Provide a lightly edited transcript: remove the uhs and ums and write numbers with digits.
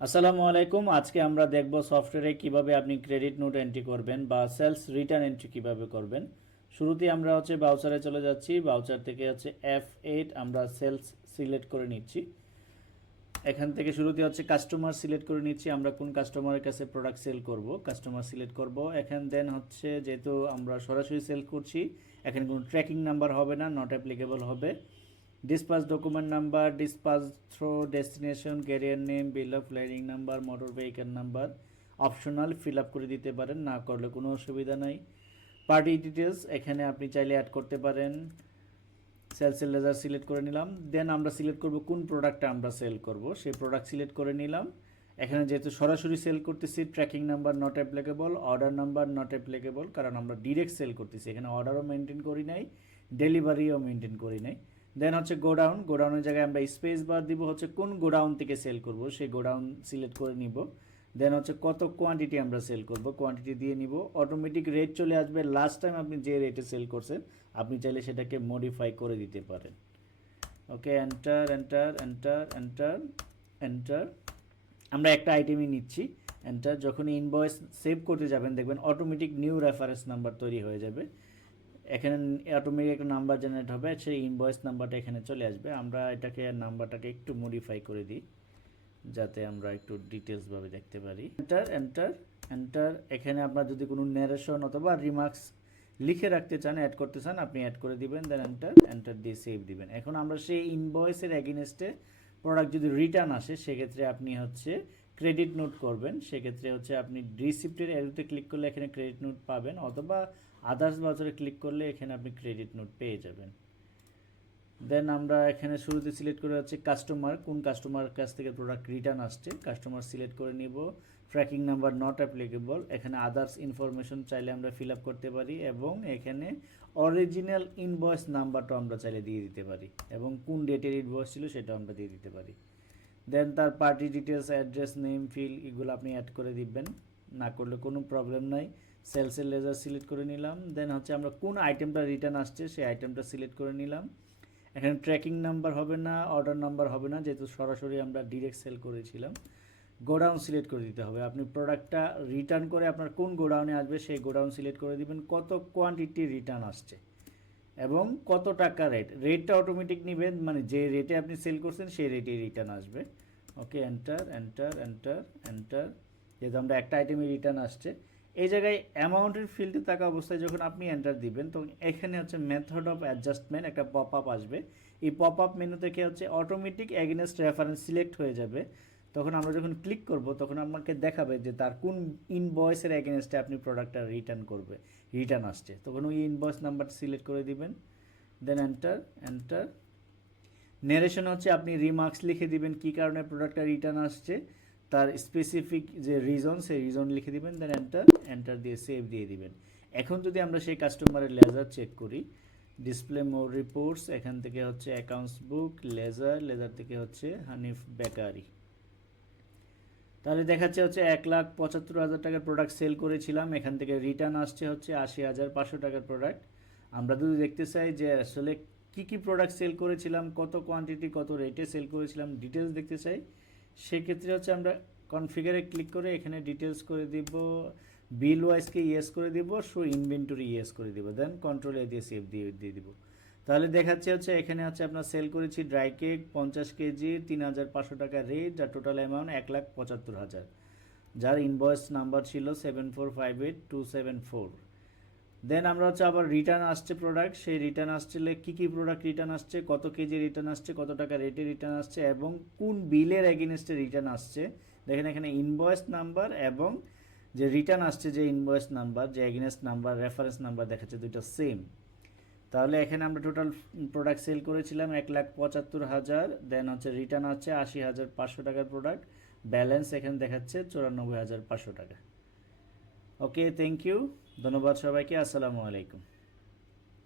আসসালামু আলাইকুম। আজকে আমরা দেখব সফটওয়্যারে কিভাবে আপনি ক্রেডিট নোট এন্ট্রি করবেন বা সেলস রিটার্ন এন্ট্রি কিভাবে করবেন। শুরুতেই আমরা বাউচারে চলে যাচ্ছি। বাউচার থেকে F8 আমরা সেলস সিলেক্ট করে নিচ্ছি। এখান থেকে শুরুতে কাস্টমার সিলেক্ট করে নিচ্ছি। আমরা কোন কাস্টমারের কাছে প্রোডাক্ট সেল করব, কাস্টমার সিলেক্ট করব। এখান দেন যেহেতু আমরা সরাসরি সেল করছি, এখানে কোনো ট্র্যাকিং নাম্বার হবে না, নট অ্যাপ্লিকেবল হবে। dispatch document number, dispatch through destination, carrier name, bill of lading number, motor vehicle number optional fill up করে দিতে পারেন, না করলে কোনো অসুবিধা নাই। পার্টি ডিটেলস এখানে আপনি চাইলে অ্যাড করতে পারেন। সেলসের লেজার সিলেক্ট করে নিলাম। দেন আমরা সিলেক্ট করব কোন প্রোডাক্টটা আমরা সেল করব, সেই প্রোডাক্ট সিলেক্ট করে নিলাম। এখানে যেহেতু সরাসরি সেল করতেছি, tracking number not applicable, order number not applicable, কারণ আমরা ডিরেক্ট সেল করতেছি। এখানে অর্ডারও মেনটেন করি নাই, ডেলিভারিও মেনটেন করি নাই। দেন গোডাউন, গোডাউনের জায়গায় আমরা স্পেস বার দিব, কোন গোডাউন থেকে সেল করব সেই গোডাউন সিলেক্ট করে নিব। দেন কত কোয়ান্টিটি আমরা সেল করব, কোয়ান্টিটি দিয়ে নিব। অটোমেটিক রেট চলে আসবে। লাস্ট টাইম আপনি যে রেটে সেল করছেন আপনি চাইলে সেটাকে মডিফাই করে দিতে পারেন। Okay, enter enter enter enter enter. আমরা একটা আইটেমই নিচ্ছি, এন্টার। যখন ইনভয়েস সেভ করতে যাবেন দেখবেন অটোমেটিক নিউ রেফারেন্স নাম্বার তৈরি হয়ে যাবে। এখানে অটোমেটিক একটা নাম্বার জেনারেট হবে, সেই ইনভয়েস নাম্বারটা এখানে চলে আসবে। আমরা নাম্বারটাকে একটু মডিফাই করে দিই যাতে আমরা একটু ডিটেলসভাবে দেখতে পারি। Enter enter enter. এখানে আপনার যদি কোনো ন্যারেশন অথবা রিমার্কস লিখে রাখতে চান, অ্যাড করতে চান, আপনি অ্যাড করে দিবেন। দেন এন্টার এন্টার দিয়ে সেভ দিবেন। এখন আমরা সেই ইনভয়েসের এগেনস্টে প্রোডাক্ট যদি রিটার্ন আসে সেক্ষেত্রে আপনি ক্রেডিট নোট করবেন। সেক্ষেত্রে আপনি রিসিপ্টের অ্যারোতে ক্লিক করলে এখানে ক্রেডিট নোট পাবেন, অথবা আদার্স বাজারে ক্লিক করলে এখানে আপনি ক্রেডিট নোট পেয়ে যাবেন। দেন আমরা এখানে শুরুতে সিলেক্ট করে কাস্টমার, কোন কাস্টমার কাছ থেকে প্রোডাক্ট রিটার্ন আসছে, কাস্টমার সিলেক্ট করে নিব। ট্র্যাকিং নাম্বার নট অ্যাপ্লিকেবল, এখানে আদার্স ইনফরমেশন চাইলে আমরা ফিল আপ করতে পারি, এবং এখানে অরিজিনাল ইনভয়েস নাম্বারটা আমরা চাইলে দিয়ে দিতে পারি, এবং কোন ডেটের ইনভয়েস ছিল সেটা আমরা দিয়ে দিতে পারি। দেন তার party details, address, name, fill এগুলো আপনি অ্যাড করে দিবেন, না করলে কোনো প্রবলেম নাই। সেলসের লেজার সিলেক্ট করে নিলাম। দেন আমরা কোন আইটেমটা রিটার্ন আসছে সেই আইটেমটা সিলেক্ট করে নিলাম। এখানে ট্র্যাকিং নাম্বার হবে না, অর্ডার নাম্বার হবে না, যেহেতু সরাসরি আমরা ডিরেক্ট সেল করেছিলাম। গোডাউন সিলেক্ট করে দিতে হবে। আপনি প্রোডাক্টটা রিটার্ন করে আপনার কোন গোডাউনে আসবে সেই গোডাউন সিলেক্ট করে দিবেন, কত কোয়ান্টিটি রিটার্ন আসছে এবং কত টাকা রেট। রেটটা অটোমেটিক নেবেন, মানে যে রেটে আপনি সেল করছেন সেই রেটেই রিটার্ন আসবে। ওকে, এন্টার এন্টার এন্টার এন্টার। যেহেতু আমরা একটা আইটেমে রিটার্ন আসছে, এই জায়গায় অ্যামাউন্টের ফিল্ডে থাকা অবস্থায় যখন আপনি এন্টার দিবেন তখন এখানে মেথড অফ অ্যাডজাস্টমেন্ট একটা পপ আপ আসবে। এই পপ আপ মেনু থেকে অটোমেটিক এগেনস্ট রেফারেন্স সিলেক্ট হয়ে যাবে। তখন আমরা যখন ক্লিক করব তখন আমাকে দেখাবে যে তার কোন ইনভয়েসের এগেনস্টে আপনি প্রোডাক্টটা রিটার্ন আসছে। তখন ওই ইনভয়েস নাম্বারটা সিলেক্ট করে দিবেন। Then enter enter. ন্যারেশন আপনি রিমার্কস লিখে দিবেন কী কারণে প্রোডাক্টটা রিটার্ন আসছে, তার স্পেসিফিক যে রিজন সেই রিজন লিখে দিবেন। দেন এন্টার এন্টার দিয়ে সেভ দিয়ে দিবেন। এখন যদি আমরা সেই কাস্টমারের লেজার চেক করি, ডিসপ্লে মোর রিপোর্টস, এখান থেকে অ্যাকাউন্টস বুক, লেজার থেকে হানিফ বেকারি। তাহলে দেখাচ্ছে 1,75,000 টাকার প্রোডাক্ট সেল করেছিলাম, এখান থেকে রিটার্ন আসছে 80,500 টাকার প্রোডাক্ট। আমরা যদি দেখতে চাই যে আসলে কী প্রোডাক্ট সেল করেছিলাম, কত কোয়ান্টিটি, কত রেটে সেল করেছিলাম, ডিটেলস দেখতে চাই, সেক্ষেত্রে আমরা কনফিগারে ক্লিক করে এখানে ডিটেলস করে দিব, বিল ওয়াইজকে ইয়েস করে দিব, শো ইনভেন্টরি ইয়েস করে দিব। দেন কন্ট্রোল এ দিয়ে সেভ দিয়ে দিব। তাহলে দেখাচ্ছে এখানে আপনার সেল করেছি ড্রাই কেক 50 কেজি 3,500 টাকা রেট, যার টোটাল অ্যামাউন্ট 1,75,000, যার ইনভয়েস নাম্বার ছিল 7458,274। দেন আমরা আবার রিটার্ন আসছে প্রোডাক্ট, সেই রিটার্ন আসলে কী প্রোডাক্ট রিটার্ন আসছে, কত কেজি রিটার্ন আসছে, কত টাকা রেটে রিটার্ন আসছে, এবং কোন বিলের এগেনস্টে রিটার্ন আসছে। দেখেন এখানে ইনভয়েস নাম্বার এবং যে রিটার্ন আসছে যে ইনভয়েস নাম্বার, যে এগেনস্ট নাম্বার, রেফারেন্স নাম্বার দেখাচ্ছে দুইটা সেম। তাহলে এখানে আমরা টোটাল প্রোডাক্ট সেল করেছিলাম 1,75,000। দেন রিটার্ন আছে 80,500 টাকার প্রোডাক্ট, ব্যালেন্স এখানে দেখাচ্ছে 94,500 টাকা। ওকে, থ্যাংক ইউ, ধন্যবাদ সবাইকে, আসসালামু আলাইকুম।